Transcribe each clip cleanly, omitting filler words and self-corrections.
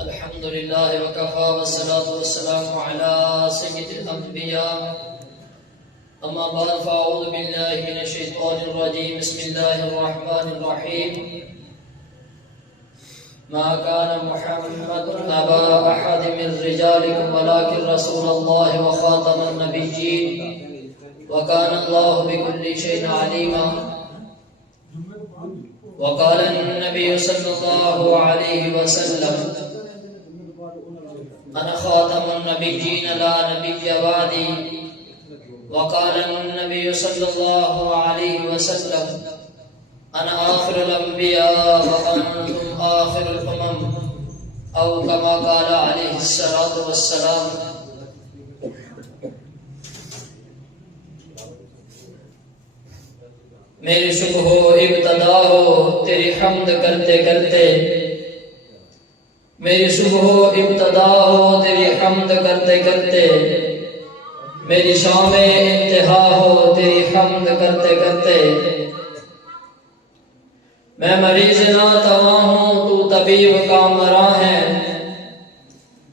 الحمد لله وكفى والصلاة والسلام على سيد الأنبياء أما بعد فأعوذ بالله من الشيطان الرجيم بسم الله الرحمن الرحيم ما كان محمد أبا أحد من رجالكم ولكن رسول الله وخاتم النبيين وكان الله بكل شيء عليما وقال النبي صلى الله عليه وسلم أنا خاتم النبيين لا نبي بعدي وقال النبي صلى الله عليه وسلم أنا آخر الأنبياء وأنتم آخر الأمم أو كما قال عليه الصلاة والسلام. میری شکر ہو ابتدا ہو تیری حمد کرتے کرتے، میری شکر ہو ابتدا ہو تیری حمد کرتے کرتے، میری شام انتہا ہو تیری حمد کرتے کرتے. میں مریض نہ توا ہوں تو طبیب کا مراں ہے،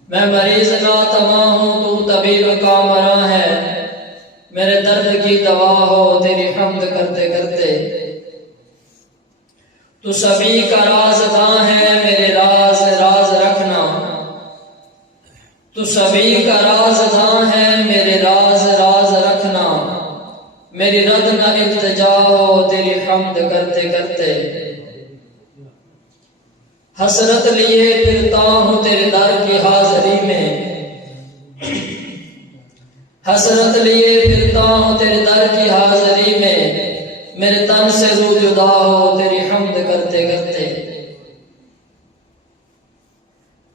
میں مریض نہ توا ہوں تو طبیب کا مراں ہے، میرے درد کی دوا ہو تیری حمد کرتے کرتے. تو سبھی کا رازداں ہے میرے راز راز رکھنا، تو سبھی کا رازداں ہے میرے راز راز رکھنا، میری رد نہ التجا ہو تیری حمد کرتے کرتے. حسرت لیے پھرتا ہوں تیرے در کی حاضری میں، حسرت لیے پھرتا ہوں تیرے در کی حاضری میں، میرے تن سے روح جدا ہو تیری حمد کرتے کرتے.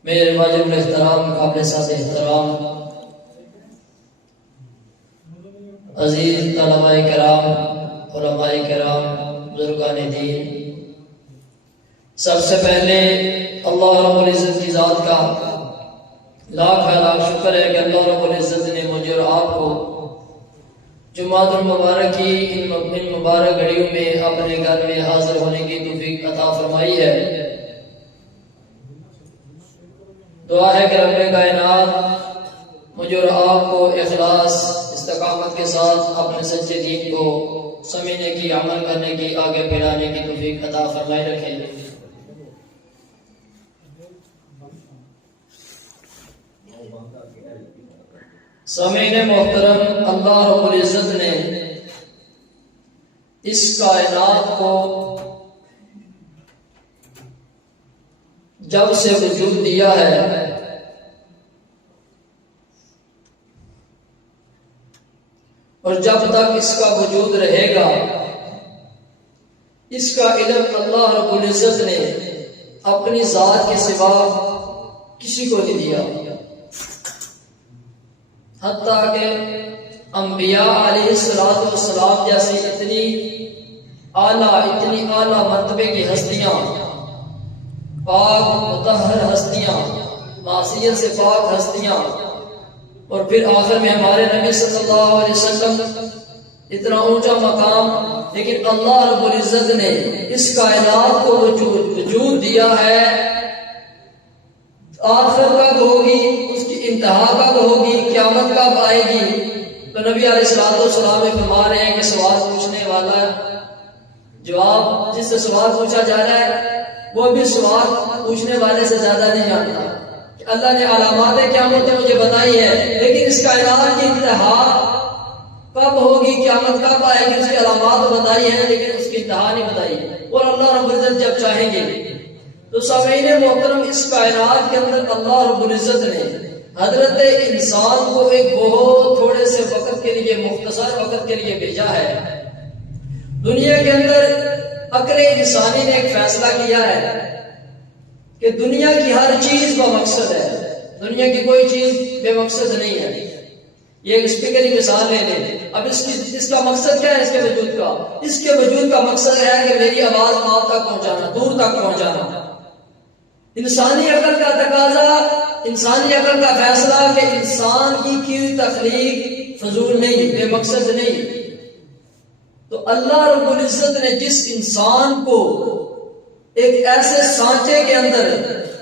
میرے واجب احترام قابل ساز احترام عزیز طلباء کرام، علماء کرام، بزرگان دین، سب سے پہلے اللہ رب العزت کی ذات کا لاکھ لاکھ شکر ہے کہ اللہ رب العزت نے مجھے اور آپ کو جمعۃ المبارک کی ان مبارک گھڑیوں میں اپنے گھر میں حاضر ہونے کی توفیق عطا فرمائی ہے. دعا ہے کہ رب کائنات مجھے اور آپ کو اخلاص استقامت کے ساتھ اپنے سچے دین کو سمجھنے کی، عمل کرنے کی، آگے بڑھانے کی توفیق عطا فرمائی رکھے. سامعین محترم، اللہ رب العزت نے اس کائنات کو جب سے وجود دیا ہے اور جب تک اس کا وجود رہے گا، اس کا علم اللہ رب العزت نے اپنی ذات کے سوا کسی کو نہیں دیا. حتیٰ کہ انبیاء علیہ السلام جیسی اتنی اعلیٰ مرتبے کی ہستیاں، پاک مطہر ہستیاں، معصیت سے پاک ہستیاں، اور پھر آخر میں ہمارے نبی صلی اللہ علیہ وسلم، اتنا اونچا مقام، لیکن اللہ رب العزت نے اس کائنات کو وجود دیا ہے. آخر کب ہوگی، اس کی انتہا کب ہوگی، قیامت کب آئے گی؟ تو نبی علیہ الصلوۃ والسلام فرما رہے ہیں کہ سوال پوچھنے والا جواب، جس سے سوال پوچھا جا رہا ہے وہ بھی سوال پوچھنے والے سے زیادہ نہیں جانتا. کہ اللہ نے علامات قیامت مجھے بتائی ہے، لیکن اس کائنات کی انتہا کب ہوگی، قیامت کب آئے گی، اس کی علامات بتائی ہیں لیکن اس کی انتہا نہیں بتائی. اور اللہ رب العزت جب چاہیں گے تو سامعین محترم، اس کائنات کے اندر اللہ رب العزت نے حضرت انسان کو ایک بہت تھوڑے سے وقت کے لیے، مختصر وقت کے لیے بھیجا ہے. دنیا کے اندر عقل انسانی نے ایک فیصلہ کیا ہے کہ دنیا کی ہر چیز با مقصد ہے، دنیا کی کوئی چیز بے مقصد نہیں ہے. یہ ایک اسپیکر کی مثال لے لیں. اب اس کا مقصد کیا ہے؟ اس کے وجود کا، اس کے وجود کا مقصد ہے کہ میری آواز آپ تک پہنچانا، دور تک پہنچانا. انسانی عقل کا تقاضا، انسانی عقل کا فیصلہ کہ انسان کی تخلیق فضول نہیں، بے مقصد نہیں. تو اللہ رب العزت نے جس انسان کو ایک ایسے سانچے کے اندر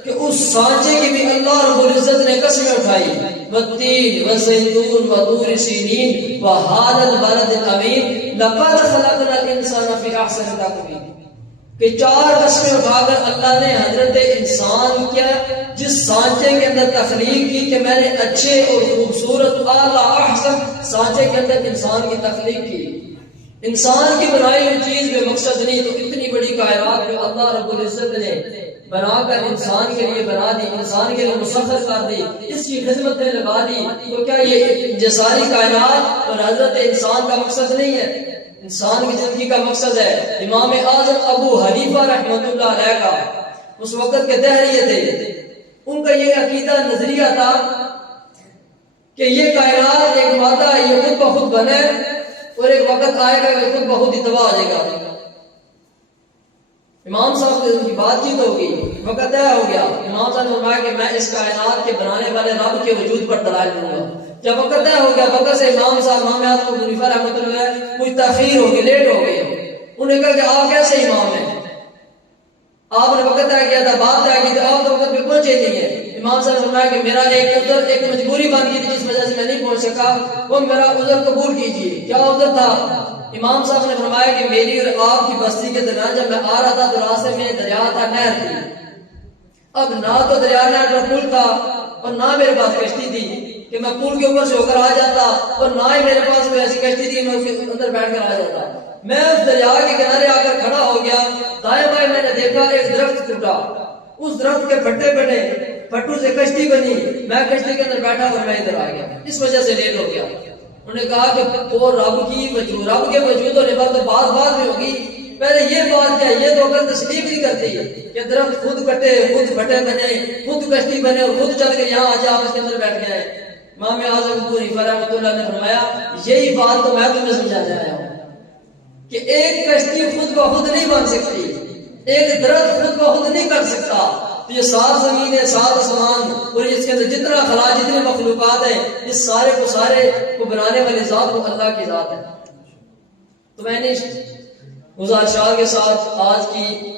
کہ اس سانچے کی بھی اللہ رب العزت نے قسمیں اٹھائی، والتین والزیتون وطور سینین وہذا البلد الامین لقد خلقنا الانسان فی احسن تقویم، کہ 4 قسمیں اٹھا کر اللہ نے حضرت انسان کیا جس سانچے کے اندر تخلیق کی کہ میں نے اچھے اور خوبصورت اعلیٰ احسن سانچے کے اندر انسان کی تخلیق کی۔ انسان کی بنائی ہوئی چیز میں مقصد نہیں تو اتنی بڑی کائنات جو اللہ رب العزت نے بنا کر انسان کے لیے بنا دی، انسان کے لیے مسخر کر دی، اس کی خدمت میں لگا دی، تو کیا یہ ساری کائنات اور حضرت انسان کا مقصد نہیں ہے؟ انسان کی زندگی کا مقصد ہے۔ امام اعظم ابو حنیفہ رحمۃ اللہ علیہ کا اس وقت کے دہریے تھے، ان کا یہ عقیدہ نظریہ تھا کہ یہ کائنات ایک مادہ یہ خود بخود بنے اور ایک وقت آئے گا کہ خود بخود ہی تباہ ہو جائے گا۔ امام صاحب سے ان کی بات چیت ہوگی، وقت طے ہو گیا، امام صاحب نے فرمایا کہ میں اس کائنات کے بنانے والے رب کے وجود پر دلائل دوں گا۔ جب وقت طے ہو گیا، وقت سے امام صاحب امام اعظم ابو حنیفہ رحمۃ اللہ علیہ کچھ تاخیر ہو گئی، لیٹ ہو گئی، انہوں نے کہا کہ آپ کیسے امام ہیں؟ آپ نے وقت طے کیا تھا، بات طے کی تھی، آپ تو وقت پہ پہنچے نہیں ہیں۔ امام صاحب نے فرمایا کہ میرا ایک مجبوری بن گئی تھی جس وجہ سے میں نہیں پہنچ سکا، وہ میرا عذر قبول کیجیے۔ کیا عذر تھا؟ امام صاحب نے فرمایا کہ میری اور آپ کی بستی کے درمیان جب میں آ رہا تھا تو راستے میں دریا تھا، نہر تھی، اب نہ تو دریا نہر پر پل تھا اور نہ میرے پاس کشتی تھی کہ میں پل کے اوپر سے ہو کر آ جاتا، اور نہ ہی میرے پاس کوئی ایسی کشتی تھی میں اس کے اندر بیٹھ کر آ جاتا۔ میں اس دریا کے کنارے آ کر کھڑا ہو گیا، دائیں بائیں میں نے دیکھا ایک درخت ٹوٹا، اس درخت کے پھٹے بنے، پھٹوں سے کشتی بنی، میں کشتی کے اندر بیٹھا اور میں ادھر آ گیا، اس وجہ سے لیٹ ہو گیا۔ انہوں نے کہا کہ وہ رب کے وجود ہونے پر تو بات میں ہوگی، پہلے یہ بات کیا، یہ تو اگر تصدیق نہیں کرتی کہ درخت خود کٹے، خود پھٹے بنے، خود کشتی بنے اور خود چل کے یہاں آ جا اس کے اندر بیٹھ گئے۔ امام اعظم ابو حنیفہ رحمۃ اللہ نے فرمایا یہی بات تو میں تمہیں سمجھانے آیا ہوں کہ ایک کشتی خود بخود نہیں بن سکتی، ایک درخت خود بخود نہیں کر سکتا، تو یہ 7 زمینیں 7 آسمان اور اس کے اندر جتنا خلا جتنے مخلوقات ہیں، اس سارے کو بنانے والی ذات وہ اللہ کی ذات ہے۔ تو میں نے گزارشات کے ساتھ آج کی